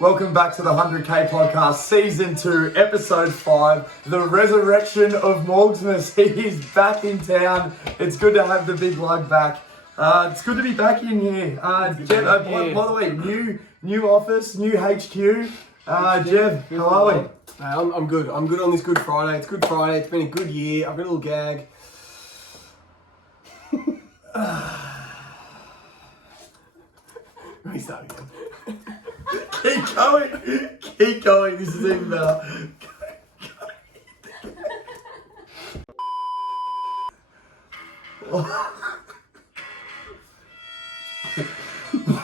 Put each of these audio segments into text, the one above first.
Welcome back to the 100K podcast, season 2, episode 5, the resurrection of Morgsmas. He is back in town. It's good to have the big lug back. It's good to be back in here. Jev, by the way, new office, new HQ. Jev, how are we? I'm good. I'm good on this Good Friday. It's Good Friday. It's been a good year. I've got a little gag. Let me start again. Keep going. This is even better.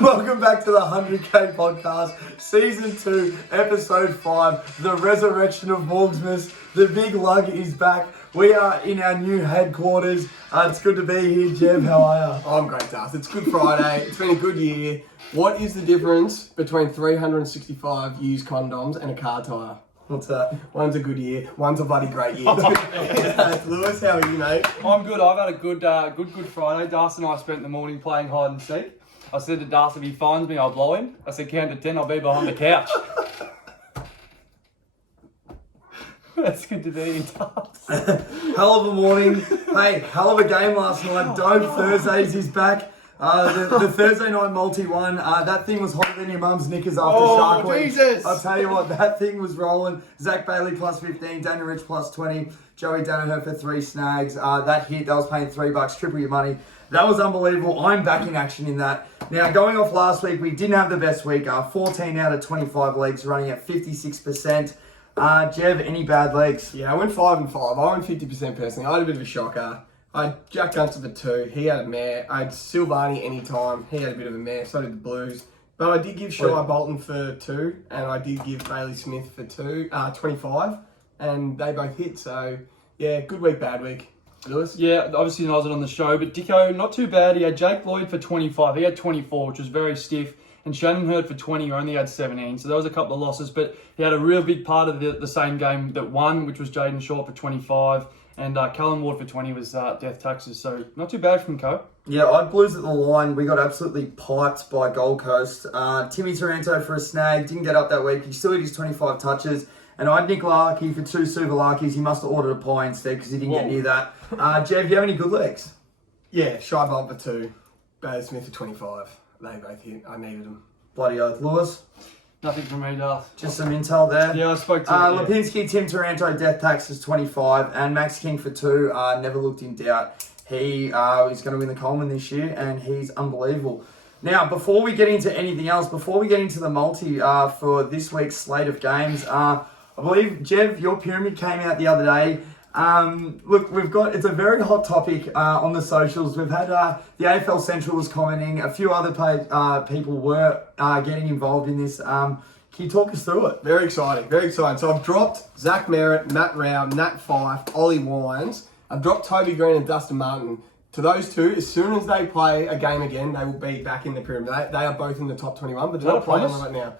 Welcome back to the 100K podcast, season 2, episode 5, the resurrection of Morgsmas. The big lug is back. We are in our new headquarters. It's good to be here, Jev. How are you? I'm great, Darc. It's Good Friday. It's been a good year. What is the difference between 365 used condoms and a car tyre? What's that? One's a good year, one's a bloody great year. Lewis, how are you, mate? I'm good. I've had a good Friday. Darc and I spent the morning playing hide and seek. I said to Darc, if he finds me, I'll blow him. I said, count to 10, I'll be behind the couch. That's good to be in, Darc. Hell of a morning. Hey, hell of a game last night. Dope Thursdays is back. The Thursday night multi one, that thing was hotter than your mum's knickers after Shark Week. Jesus! I'll tell you what, that thing was rolling. Zach Bailey plus 15, Daniel Rich plus 20, Joey Danaher for 3 snags. That hit, that was paying $3, triple your money. That was unbelievable. I'm back in action in that. Now, going off last week, we didn't have the best week. 14 out of 25 legs, running at 56%. Jev, any bad legs? Yeah, I went 5 and 5. I went 50% personally. I had a bit of a shocker. I had Jack Dunster for 2. He had a mare. I had Silvani anytime. He had a bit of a mare. So did the Blues. But I did give Shai Bolton for 2. And I did give Bailey Smith for 25. And they both hit. So, yeah, good week, bad week. Lewis? Yeah, obviously I wasn't on the show, but Dicko, not too bad. He had Jake Lloyd for 25. He had 24, which was very stiff. And Shannon Hurd for 20, who only had 17. So there was a couple of losses. But he had a real big part of the same game that won, which was Jaden Short for 25. And Callum Ward for 20 was death taxes. So not too bad from Co. Yeah, I had Blues at the line. We got absolutely piped by Gold Coast. Timmy Taranto for a snag. Didn't get up that week. He still had his 25 touches. And I had Nick Larkey for 2 Super Larkies. He must have ordered a pie instead because he didn't get near that. Jev, do you have any good legs? Yeah, Shai Bolton for 2. Bailey Smith for 25. They both hit. I needed them. Bloody oath. Lewis? Nothing from me, Darth. Just some intel there. Yeah, I spoke to Lipinski, Tim Taranto, death taxes 25, and Max King for 2. Never looked in doubt. He is going to win the Coleman this year, and he's unbelievable. Now, before we get into anything else, before we get into the multi for this week's slate of games, I believe, Jev, your pyramid came out the other day. Look, it's a very hot topic on the socials. We've had the AFL Central was commenting. A few other people were getting involved in this. Can you talk us through it? Very exciting, very exciting. So I've dropped Zach Merritt, Matt Rao, Nat Fife, Ollie Wines. I've dropped Toby Green and Dustin Martin. To those two, as soon as they play a game again, they will be back in the pyramid. They are both in the top 21, but they're not playing right now.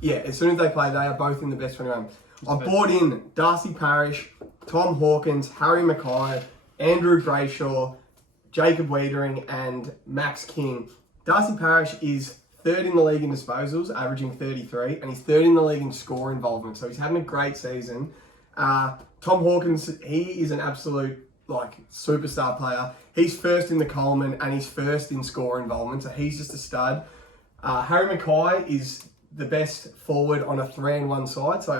Yeah, as soon as they play, they are both in the best 21. I've brought in Darcy Parish, Tom Hawkins, Harry Mackay, Andrew Brayshaw, Jacob Wiedering, and Max King. Darcy Parish is 3rd in the league in disposals, averaging 33, and he's 3rd in the league in score involvement. So he's having a great season. Tom Hawkins, he is an absolute superstar player. He's 1st in the Coleman, and he's 1st in score involvement. So he's just a stud. Harry Mackay is the best forward on a 3-1 side, so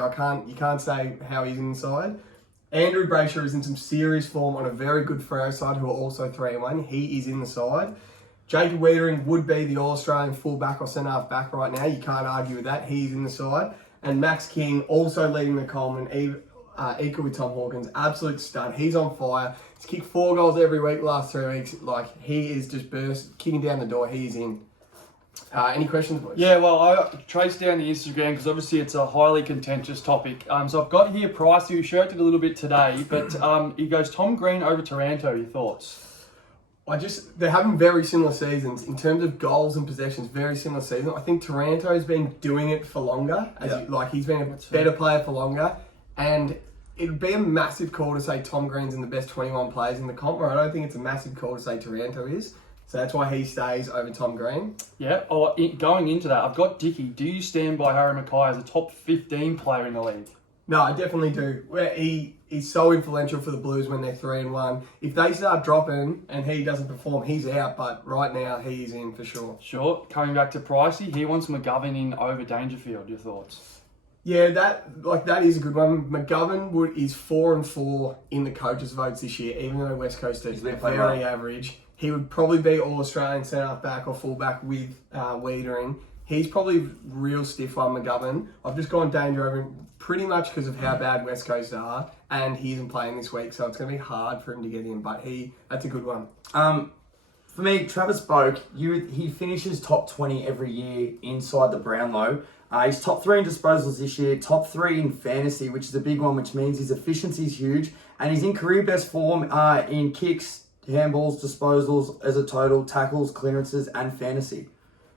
you can't say how he's inside. Andrew Brayshaw is in some serious form on a very good Freo side, who are also 3-1. He is in the side. Jacob Wiedering would be the All-Australian full-back or centre-half back right now. You can't argue with that. He's in the side. And Max King also leading the Coleman, equal with Tom Hawkins. Absolute stud. He's on fire. He's kicked 4 goals every week the last 3 weeks. He is just kicking down the door. He's in. Any questions, boys? Yeah, well, I traced down the Instagram because obviously it's a highly contentious topic. So I've got here Price, who shirked it a little bit today, but he goes Tom Green over Taranto. Your thoughts? They're having very similar seasons in terms of goals and possessions. Very similar season. I think Taranto's been doing it for longer. He's been a better player for longer, and it'd be a massive call to say Tom Green's in the best 21 players in the comp. Or I don't think it's a massive call to say Taranto is. So that's why he stays over Tom Green. Yeah. Going into that, I've got Dicky. Do you stand by Harry Mackay as a top 15 player in the league? No, I definitely do. He's so influential for the Blues when they're 3-1. If they start dropping and he doesn't perform, he's out. But right now, he's in for sure. Sure. Coming back to Pricey, he wants McGovern in over Dangerfield. Your thoughts? Yeah, that is a good one. McGovern is 4-4 in the coaches' votes this year, even though West Coast is very average. He would probably be All-Australian centre-back or fullback with Wiedering. He's probably real stiff one, McGovern. I've just gone Danger over him pretty much because of how bad West Coast are, and he isn't playing this week, so it's going to be hard for him to get in, but that's a good one. For me, Travis Boak, he finishes top 20 every year inside the Brownlow. He's top 3 in disposals this year, top 3 in fantasy, which is a big one, which means his efficiency is huge, and he's in career best form in kicks, handballs, disposals as a total, tackles, clearances, and fantasy.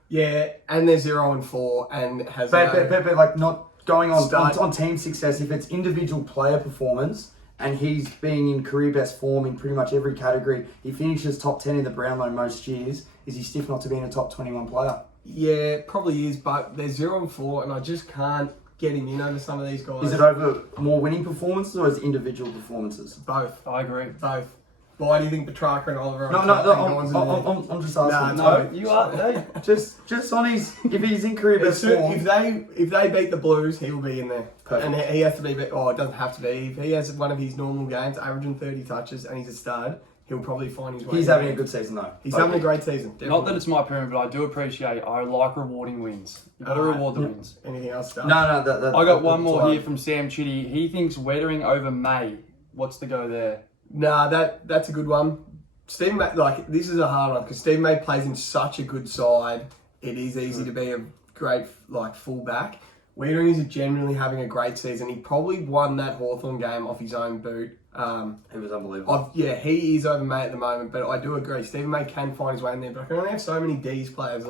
Yeah, and they're 0-4 and has but like not going on team success. If it's individual player performance and he's being in career best form in pretty much every category, he finishes top 10 in the Brownlow most years. Is he stiff not to be in a top 21 player? Yeah, probably is, but they're 0-4 and I just can't get him in over some of these guys. Is it over more winning performances or is it individual performances? Both. I agree. Both. Why do you think Petrarca and Oliver are I'm just asking. No, you are. Hey. Just on his, if he's in career best form. If they beat the Blues, he will be in there. Perfect. And he has to be, it doesn't have to be. If he has one of his normal games, averaging 30 touches, and he's a stud, he'll probably find his way. He's having a good season though. He's having a great season. Definitely. Not that it's my pyramid, but I do appreciate. I like rewarding wins. You got to reward the wins. Anything else? No. I got one more here from Sam Chitty. He thinks Wettering over May. What's the go there? Nah, that's a good one. Steve May, this is a hard one because Steve May plays in such a good side. It is easy to be a great fullback. Wiedering is generally having a great season. He probably won that Hawthorn game off his own boot. He was unbelievable. He is over May at the moment, but I do agree. Stephen May can find his way in there, but I can only have so many D's players.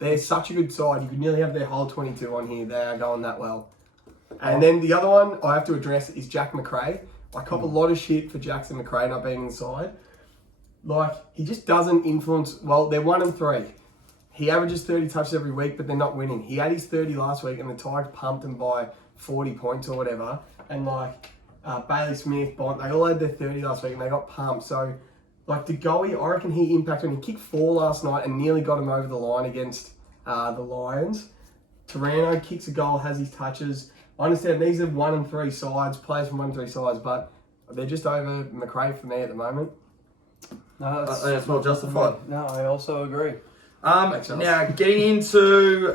They're such a good side. You could nearly have their whole 22 on here. They are going that well. And then the other one I have to address is Jack McRae. I cop a lot of shit for Jackson McRae not being inside. He just doesn't influence. Well, they're 1-3. He averages 30 touches every week, but they're not winning. He had his 30 last week, and the Tigers pumped him by 40 points or whatever. And Bailey Smith, Bont, they all had their 30 last week, and they got pumped. So, DeGoey, I reckon he impacted him. He kicked 4 last night and nearly got him over the line against the Lions. Taranto kicks a goal, has his touches. I understand these are 1-3 sides, players from 1-3 sides, but they're just over McRae for me at the moment. No, that's well justified. No, I also agree. Now, getting into,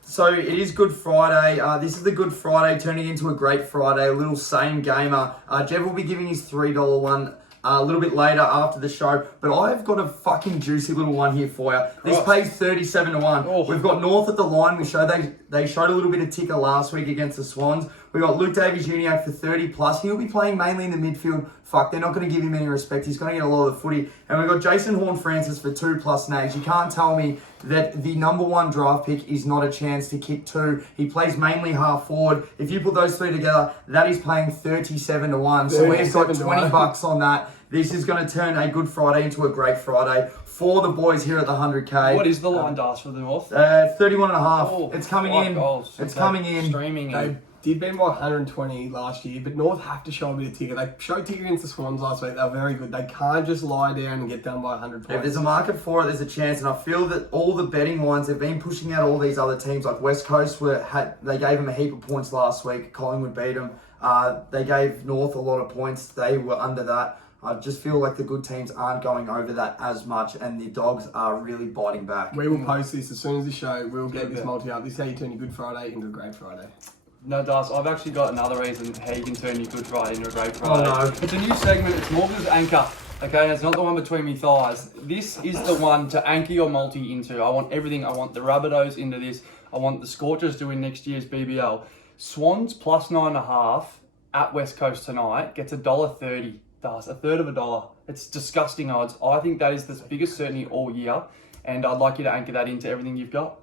so it is Good Friday. This is the Good Friday turning into a great Friday, a little same gamer. Jev will be giving his $3 one a little bit later after the show, but I've got a fucking juicy little one here for you. This pays 37-1. Oh. We've got North at the line. They showed a little bit of ticker last week against the Swans. We got Luke Davies-Uniacke for 30 plus. He'll be playing mainly in the midfield. They're not going to give him any respect. He's going to get a lot of the footy. And we've got Jason Horne-Francis for 2+ nags. You can't tell me that the number 1 draft pick is not a chance to kick 2. He plays mainly half forward. If you put those 3 together, that is paying 37-1. So we've got $20 on that. This is going to turn a Good Friday into a great Friday for the boys here at the 100K. What is the line, Darc, for the North? 31.5. Oh, it's coming in. Goals. It's coming in. Streaming in. Did beat by 120 last year, but North have to show a bit of ticker. They showed ticker against the Swans last week. They were very good. They can't just lie down and get done by 100 points. If there's a market for it, there's a chance. And I feel that all the betting lines have been pushing out all these other teams. Like West Coast, they gave them a heap of points last week. Collingwood beat them. They gave North a lot of points. They were under that. I just feel like the good teams aren't going over that as much, and the Dogs are really biting back. We will post this as soon as the show. We'll get this multi up. This is how you turn your Good Friday into a great Friday. No, Darc, I've actually got another reason how you can turn your Good Friday into a great Friday. Oh, no. It's a new segment. It's Morgs' Anchor. Okay, and it's not the one between me thighs. This is the one to anchor your multi into. I want everything. I want the Rabbitohs into this. I want the Scorchers to win next year's BBL. Swans plus 9.5 at West Coast tonight gets $1.30. Darc, a third of $1. It's disgusting odds. I think that is the biggest certainty all year, and I'd like you to anchor that into everything you've got.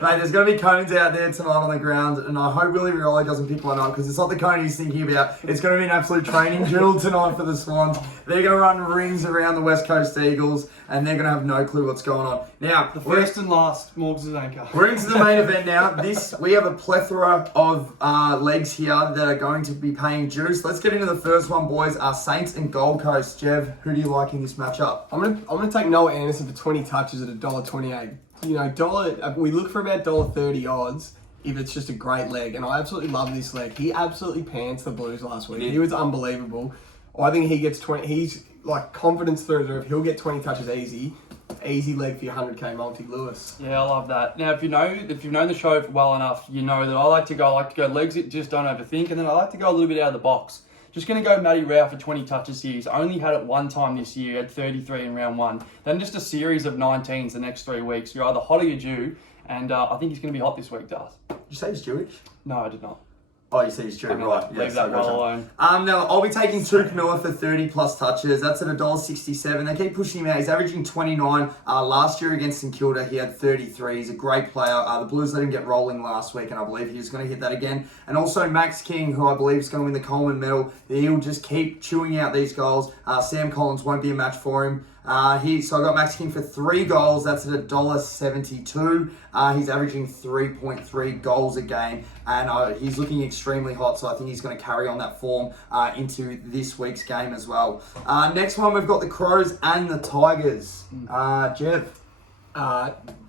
Mate, there's going to be cones out there tonight on the ground, and I hope Willie Rioli doesn't pick one up because it's not the cone he's thinking about. It's going to be an absolute training drill tonight for the Swans. They're going to run rings around the West Coast Eagles, and they're going to have no clue what's going on. Now, The first and last, Morgs' anchor. we're into the main event now. We have a plethora of legs here that are going to be paying juice. Let's get into the first one, boys. Saints and Gold Coast. Jev, who do you like in this matchup? I'm gonna take Noah Anderson for 20 touches at $1.28. You know, we look for about $1.30 odds if it's just a great leg, and I absolutely love this leg. He absolutely pants the Blues last week. He was unbelievable. I think he gets 20. He's like confidence through the roof. He'll get 20 touches easy. Easy leg for your 100k multi, Lewis. Yeah, I love that. Now, if you've known the show well enough, you know that I like to go legs that just don't overthink, and then I like to go a little bit out of the box. Just going to go Matty Rao for 20 touches here. He's only had it one time this year. He had 33 in round one. Then just a series of 19s the next 3 weeks. You're either hot or you're due, and I think he's going to be hot this week, Darth. Did you say he's Jewish? No, I did not. Oh, you said he's Jewish, right. Leave that well alone. Now, I'll be taking Tuke Miller for 30 plus touches. That's at $1.67. They keep pushing him out. He's averaging 29. Last year against St Kilda, he had 33. He's a great player. The Blues let him get rolling last week, and I believe he's going to hit that again. And also Max King, who I believe is going to win the Coleman medal. He'll just keep chewing out these goals. Sam Collins won't be a match for him. So I got Max King for 3 goals. That's at $1.72. He's averaging 3.3 goals a game, and he's looking extremely hot. So I think he's going to carry on that form into this week's game as well. Next one, we've got the Crows and the Tigers. Jev.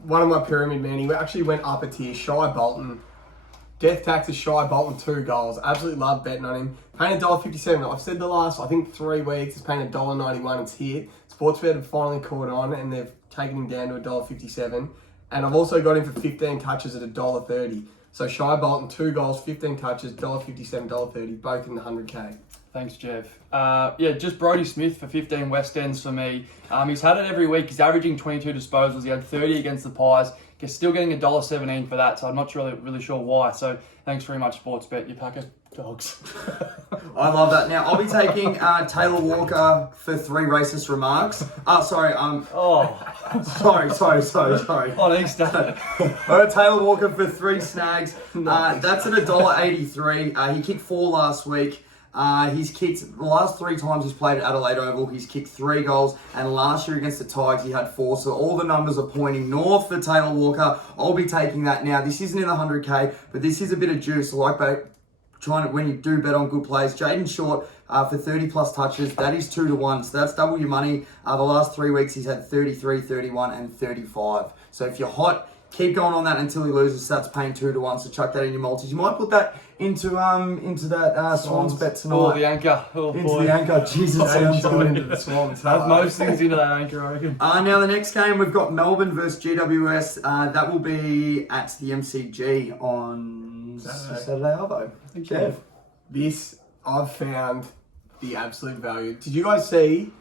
One of my pyramid men, he actually went up a tier. Shy Bolton. Death tax is Shy Bolton, 2 goals. Absolutely love betting on him. Paying $1.57. I've said the last, I think, 3 weeks, it's paying $1.91. It's hit. Sportsbet have finally caught on, and they've taken him down to $1.57. And I've also got him for 15 touches at $1.30. So Shy Bolton, 2 goals, 15 touches, $1.57, $1.30, both in the 100k. Thanks, Jev. Just Brodie Smith for 15 West Ends for me. He's had it every week. He's averaging 22 disposals. He had 30 against the Pies. He's still getting $1.17 for that, so I'm not really sure why. So thanks very much, Sportsbet. You pack of dogs. I love that. Now, I'll be taking Taylor Walker for 3 racist remarks. Sorry. Sorry. Oh, thanks, Dad. All right, Taylor Walker for 3 snags. That's at $1.83. He kicked 4 last week. He's kicked the last 3 times he's played at Adelaide Oval. He's kicked 3 goals, and last year against the Tigers he had 4. So all the numbers are pointing north for Taylor Walker. I'll be taking that now. This isn't in the 100k, but this is a bit of juice. I like trying to, when you do bet on good plays. Jaden Short for 30 plus touches. That is 2 to 1. So that's double your money. The last 3 weeks he's had 33, 31, and 35. So if you're hot, keep going on that until he loses. So that's paying 2 to 1. So chuck that in your multis. You might put that into that Swans bet tonight. Oh, the anchor. Oh, into boy. the anchor. Jesus, sounds good. Into the Swans. Have most things into that anchor, I reckon. Now the next game we've got Melbourne versus GWS. That will be at the MCG on Saturday Arvo. Jev. This, I've found the absolute value. Did you guys see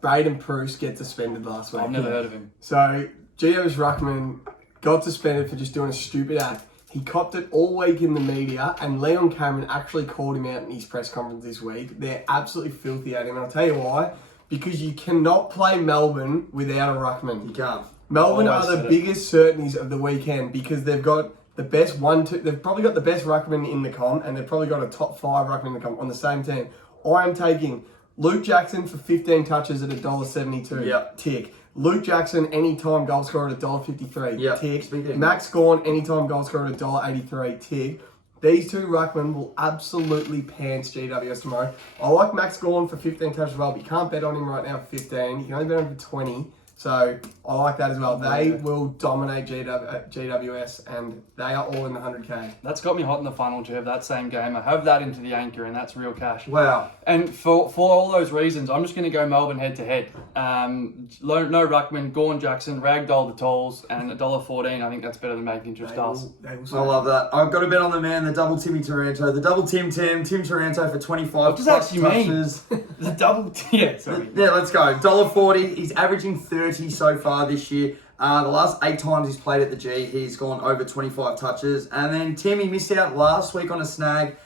Braden Bruce get suspended last week? I've never heard of him. So, GWS Ruckman got suspended for just doing a stupid act. He copped it all week in the media, and Leon Cameron actually called him out in his press conference this week. They're absolutely filthy at him, and I'll tell you why. Because you cannot play Melbourne without a Ruckman. You can't. Melbourne are the biggest certainties of the weekend because they've got the best they've probably got the best ruckman in the comp, and they've probably got a top 5 ruckman in the comp on the same team. I am taking Luke Jackson for 15 touches at $1.72. Yep. Tick. Luke Jackson, anytime goal scorer at $1.53. Yep. Tick. Max Gawn, anytime goal scorer at $1.83. Tick. These 2 ruckmen will absolutely pants GWS tomorrow. I like Max Gawn for 15 touches as well, but you can't bet on him right now for 15. You can only bet on him for 20. So I like that as well. They will dominate GWS, and they are all in the 100k. That's got me hot in the funnel, Jev, that same game. I have that into the anchor, and that's real cash. Wow. And for all those reasons, I'm just going to go Melbourne head-to-head. No Ruckman, Gawn Jackson, Ragdoll the Tolls, and $1.14. I think that's better than making just us. I love that. I've got to bet on the man, the double Timmy Taranto. The double Tim Taranto for 25 What does plus actually touches. mean? The double... Yeah, sorry. Yeah, let's go. $1.40. He's averaging 30 so far this year. The last 8 times he's played at the G, he's gone over 25 touches. And then Tim, he missed out last week on a snag.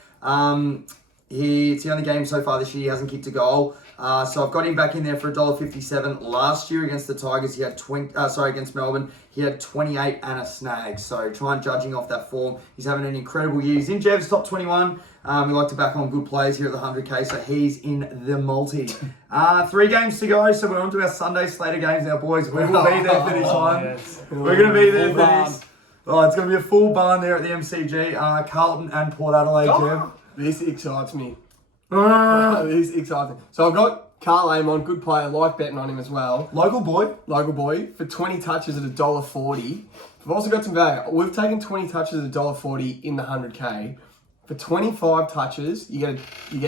It's the only game so far this year he hasn't kicked a goal. So I've got him back in there for $1.57. Last year against the Tigers, he had against Melbourne, he had 28 and a snag. So try and judging off that form. He's having an incredible year. He's in Jev's top 21. We like to back on good players here at the 100K, so he's in the multi. 3 games to go, so we're on to our Sunday slate of games now, boys. We will be there for this one. Yes. We're going to be there Full for barn. this. Oh, it's going to be a full barn there at the MCG. Carlton and Port Adelaide, Jev. This excites me. Ah. This excites me. So I've got Carl Amon, good player, like betting on him as well. Local boy. Local boy, for 20 touches at $1.40. We've also got some value. We've taken 20 touches at $1.40 in the 100K. For 25 touches, you get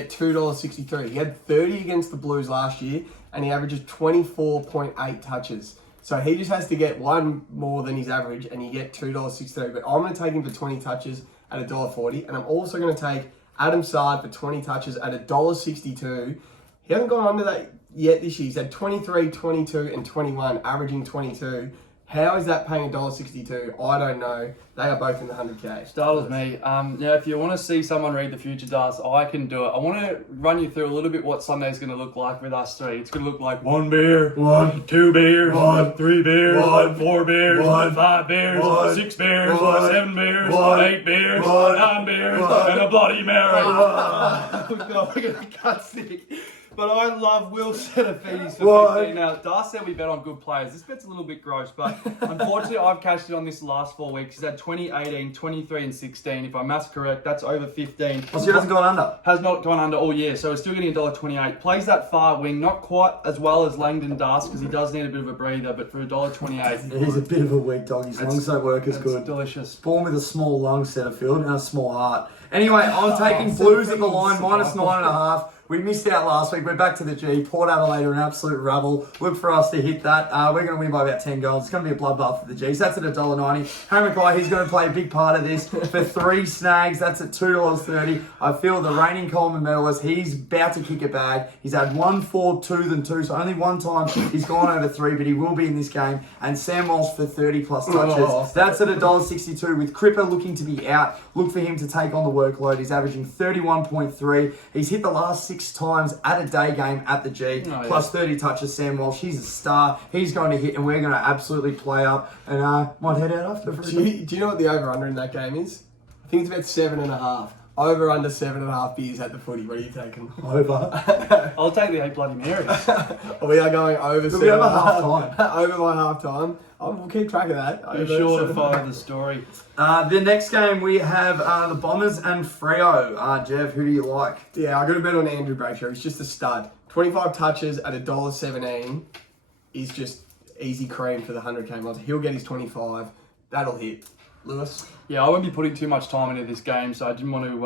$2.63. He had 30 against the Blues last year, and he averages 24.8 touches. So he just has to get one more than his average, and you get $2.63. But I'm going to take him for 20 touches at $1.40, and I'm also going to take Adam Sard for 20 touches at $1.62. He hasn't gone under that yet this year. He's had 23, 22, and 21, averaging 22. How is that paying $1.62? I don't know. They are both in the 100K. Start with me. If you want to see someone read the future, Darc, I can do it. I want to run you through a little bit what Sunday's going to look like with us three. It's going to look like 1 beer, 2 beers, 3 beers, 4 beers, 5 beers, 6 beers, 7 beers, 8 beers, 9 beers, and a Bloody Mary. We're going to cut sick. But I love Will Fees for 15. Now, Darc said we bet on good players. This bet's a little bit gross, but unfortunately, I've cashed it on this last 4 weeks. He's had 20, 18, 23, and 16. If my math's correct, that's over 15. Oh, so he hasn't gone under? Has not gone under all year, so we're still getting $1.28. Plays that far wing, not quite as well as Langdon Darc, because he does need a bit of a breather, but for $1.28. He's a bit of a weak dog. His lungs don't work as good. Delicious. Born with a small lung centre field and a small heart. Anyway, I'm taking Blues at the line, -9.5. We missed out last week. We're back to the G. Port Adelaide are an absolute rabble. Look for us to hit that. We're going to win by about 10 goals. It's going to be a bloodbath for the G. So that's at $1.90. Harry Mackay, he's going to play a big part of this for 3 snags. That's at $2.30. I feel the reigning Coleman medalist, he's about to kick a bag. He's had 1, 4, 2 than 2. So only one time he's gone over 3, but he will be in this game. And Sam Walsh for 30 plus touches. That's at $1.62. With Cripper looking to be out, look for him to take on the workload. He's averaging 31.3. He's hit the last 6 times at a day game at the G, plus 30 touches. Sam Walsh, he's a star. He's going to hit, and we're going to absolutely play up. And might head out after. Do you know what the over/under in that game is? I think it's about 7.5. Over under 7.5 beers at the footy. What are you taking? Over. I'll take the 8 Bloody Marys. We are going over 7.5. Over half time. Over by half time. We'll keep track of that. Be sure to follow the story. The next game we have the Bombers and Freo. Jev, who do you like? Yeah, I got to bet on Andrew Brayshaw. He's just a stud. 25 touches at $1.17 is just easy cream for the 100K mods. He'll get his 25. That'll hit. Lewis? Yeah, I won't be putting too much time into this game, so I didn't want to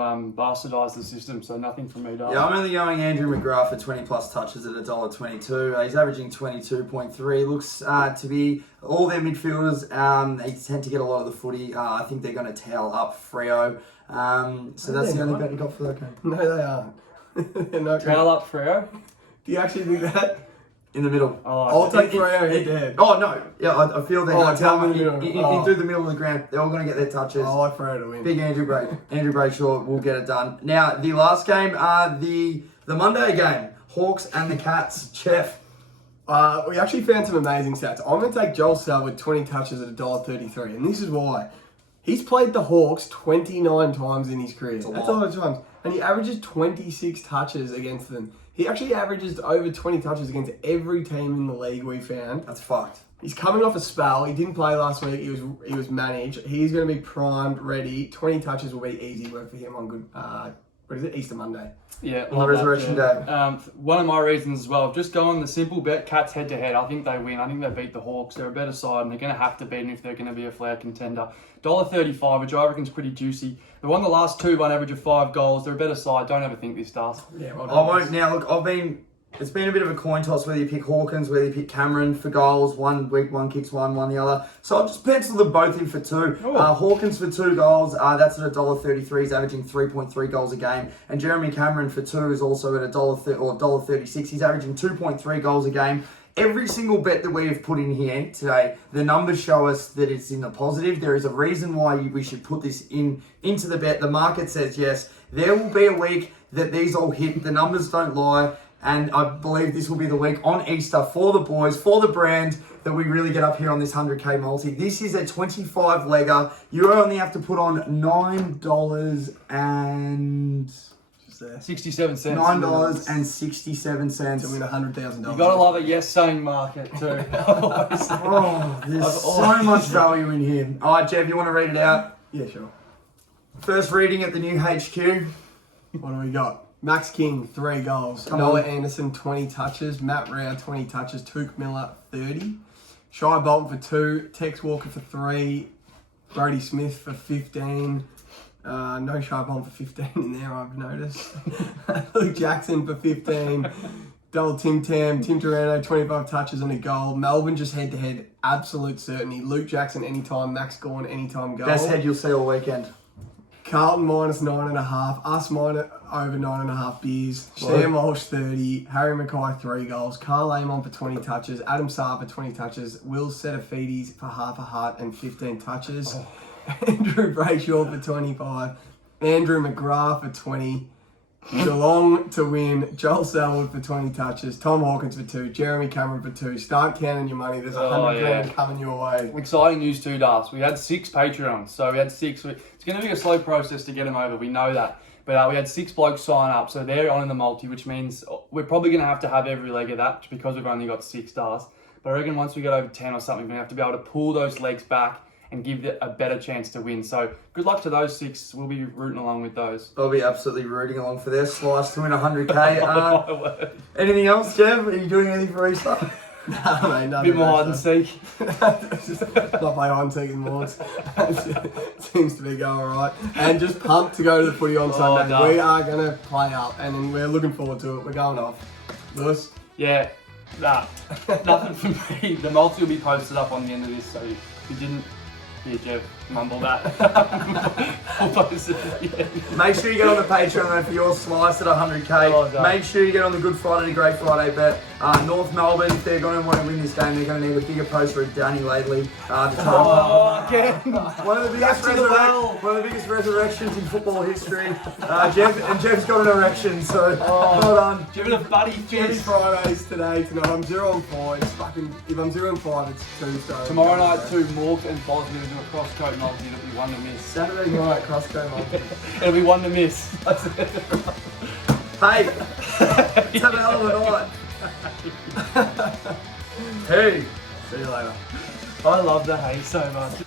bastardise the system, so nothing from me, Darc. Yeah, I'm only going Andrew McGrath for 20 plus touches at $1.22. He's averaging 22.3. Looks to be all their midfielders. They tend to get a lot of the footy. I think they're going to tail up Freo. So that's the only bet you got for that game. No, they aren't. They're not Tail up Freo. Do you actually think that? In the middle. I'll take Freo head to head. Oh, no. Yeah, I feel they're going to tell me Oh. through the middle of the ground. They're all going to get their touches. I like Freo to win. Big Andrew Brayshaw will get it done. Now, the last game, the Monday game, Hawks and the Cats. Chef. We actually found some amazing stats. I'm going to take Joel Sell with 20 touches at $1.33, and this is why. He's played the Hawks 29 times in his career. That's a lot of times. And he averages 26 touches against them. He actually averages over 20 touches against every team in the league we found. That's fucked. He's coming off a spell. He didn't play last week. He was managed. He's going to be primed, ready. 20 touches will be easy work for him on good, Easter Monday. Yeah, On Resurrection Day. One of my reasons as well, just go on the simple bet, Cats head to head. I think they win. I think they beat the Hawks. They're a better side, and they're going to have to beat them if they're going to be a flair contender. $1.35, which I reckon is pretty juicy. They won the last 2 by an average of 5 goals. They're a better side. Don't ever think this, Darc. Yeah, well I won't. Now, look, it's been a bit of a coin toss whether you pick Hawkins, whether you pick Cameron for goals. 1 week, one kicks one the other. So I'll just pencil them both in for 2. Hawkins for 2 goals. That's at $1.33. He's averaging 3.3 goals a game. And Jeremy Cameron for 2 is also at $1.36. He's averaging 2.3 goals a game. Every single bet that we have put in here today, the numbers show us that it's in the positive. There is a reason why we should put this into the bet. The market says yes. There will be a week that these all hit. The numbers don't lie. And I believe this will be the week on Easter for the boys, for the brand, that we really get up here on this 100k multi. This is a 25 legger. You only have to put on $9 and... 67 cents. $9.67 to win $100,000. You gotta love a yes saying market too. Oh, there's so much value in here. All right, Jev, you want to read it out? Yeah, sure. First reading at the new HQ. What do we got? Max King, 3 goals. Come Noah on. Anderson, 20 touches. Matt Rao, 20 touches. Tuke Miller, 30. Shai Bolton for 2. Tex Walker for 3. Brody Smith for 15. No Shai Bolton for 15 in there, I've noticed. Luke Jackson for 15. Double Tim Taranto, 25 touches and a goal. Melbourne just head-to-head, absolute certainty. Luke Jackson anytime, Max Gawn anytime goal. Best head you'll see all weekend. Carlton minus 9.5. Us minus over 9.5 beers. Whoa. Sam Walsh 30. Harry Mackay 3 goals. Carl Amon for 20 touches. Adam Saar for 20 touches. Will Setafidis for half a heart and 15 touches. Andrew Brayshaw for 25. Andrew McGrath for 20. Geelong to win. Joel Selwood for 20 touches. Tom Hawkins for 2. Jeremy Cameron for 2. Start counting your money. There's $100 grand coming your way. Exciting news too, Darc. We had 6 Patreons, so we had 6. It's going to be a slow process to get them over. We know that, but we had 6 blokes sign up, so they're on in the multi, which means we're probably going to have every leg of that because we've only got 6 stars. But I reckon once we get over 10 or something, we're going to have to be able to pull those legs back and give it a better chance to win. So good luck to those 6. We'll be rooting along with those. I'll be absolutely rooting along for their slice to win 100k. Anything else, Jev? Are you doing anything for Easter? No, mate, A bit more hide and seek. Not play hide and seek in Morgs. Seems to be going alright. And just pumped to go to the footy on Sunday. no. We are going to play up and we're looking forward to it. We're going off. Lewis? Yeah, nothing for me. The multi will be posted up on the end of this, so if you didn't hear Jev mumble that, we'll post it at the end. Make sure you get on the Patreon though for your slice at 100k. Oh, no. Make sure you get on the Good Friday to Great Friday bet. North Melbourne, if they're going to want to win this game, they're going to need a bigger poster of Danny lately. Again. One of the biggest Back to the well. one of the biggest resurrections in football history. Jev's got an erection, so well done. Give it a buddy Jimmy fist. Fridays today, tonight. I'm 0-4. It's fucking, if I'm 0-5, it's 2 stars. Tomorrow night, 2 Morgs and Bosnia will do a cross-coat multi. It'll be 1 to miss. Saturday night, Crossco Monkey. It'll be 1 to miss. That's it. Hey, let's have a hell of a night. Hey. See you later. I love the hay so much.